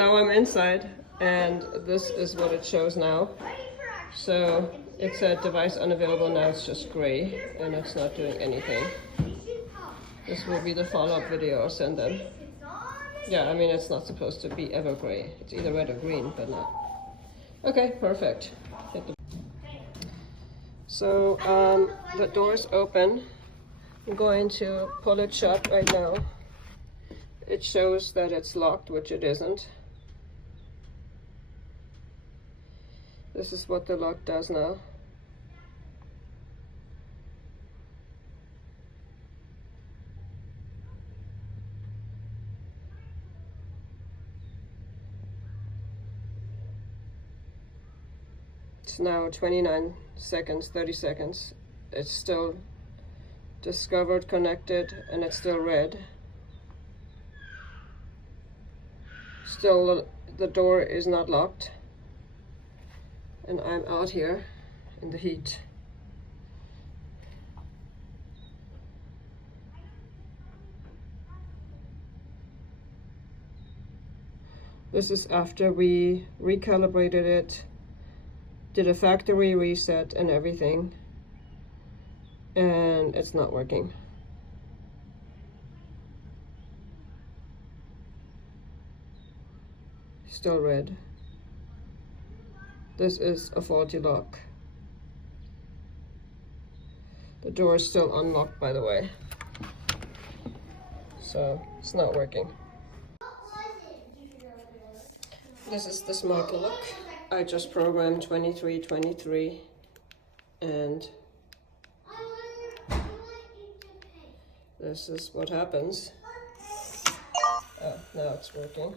now I'm inside, and this is what it shows now. So it said device unavailable, now it's just gray, and it's not doing anything. This will be the follow-up video I'll send them. Yeah, I mean, it's not supposed to be ever gray. It's either red or green, but not. Okay, perfect. So the door's open. I'm going to pull it shut right now. It shows that it's locked, which it isn't. This is what the lock does now. It's now 29 seconds, 30 seconds. It's still discovered, connected, and it's still red. Still, the door is not locked. And I'm out here in the heat. This is after we recalibrated it, did a factory reset and everything, and it's not working. Still red. This is a faulty lock. The door is still unlocked, by the way. So it's not working. This is the smart lock. I just programmed 2323 and this is what happens. Oh, now it's working.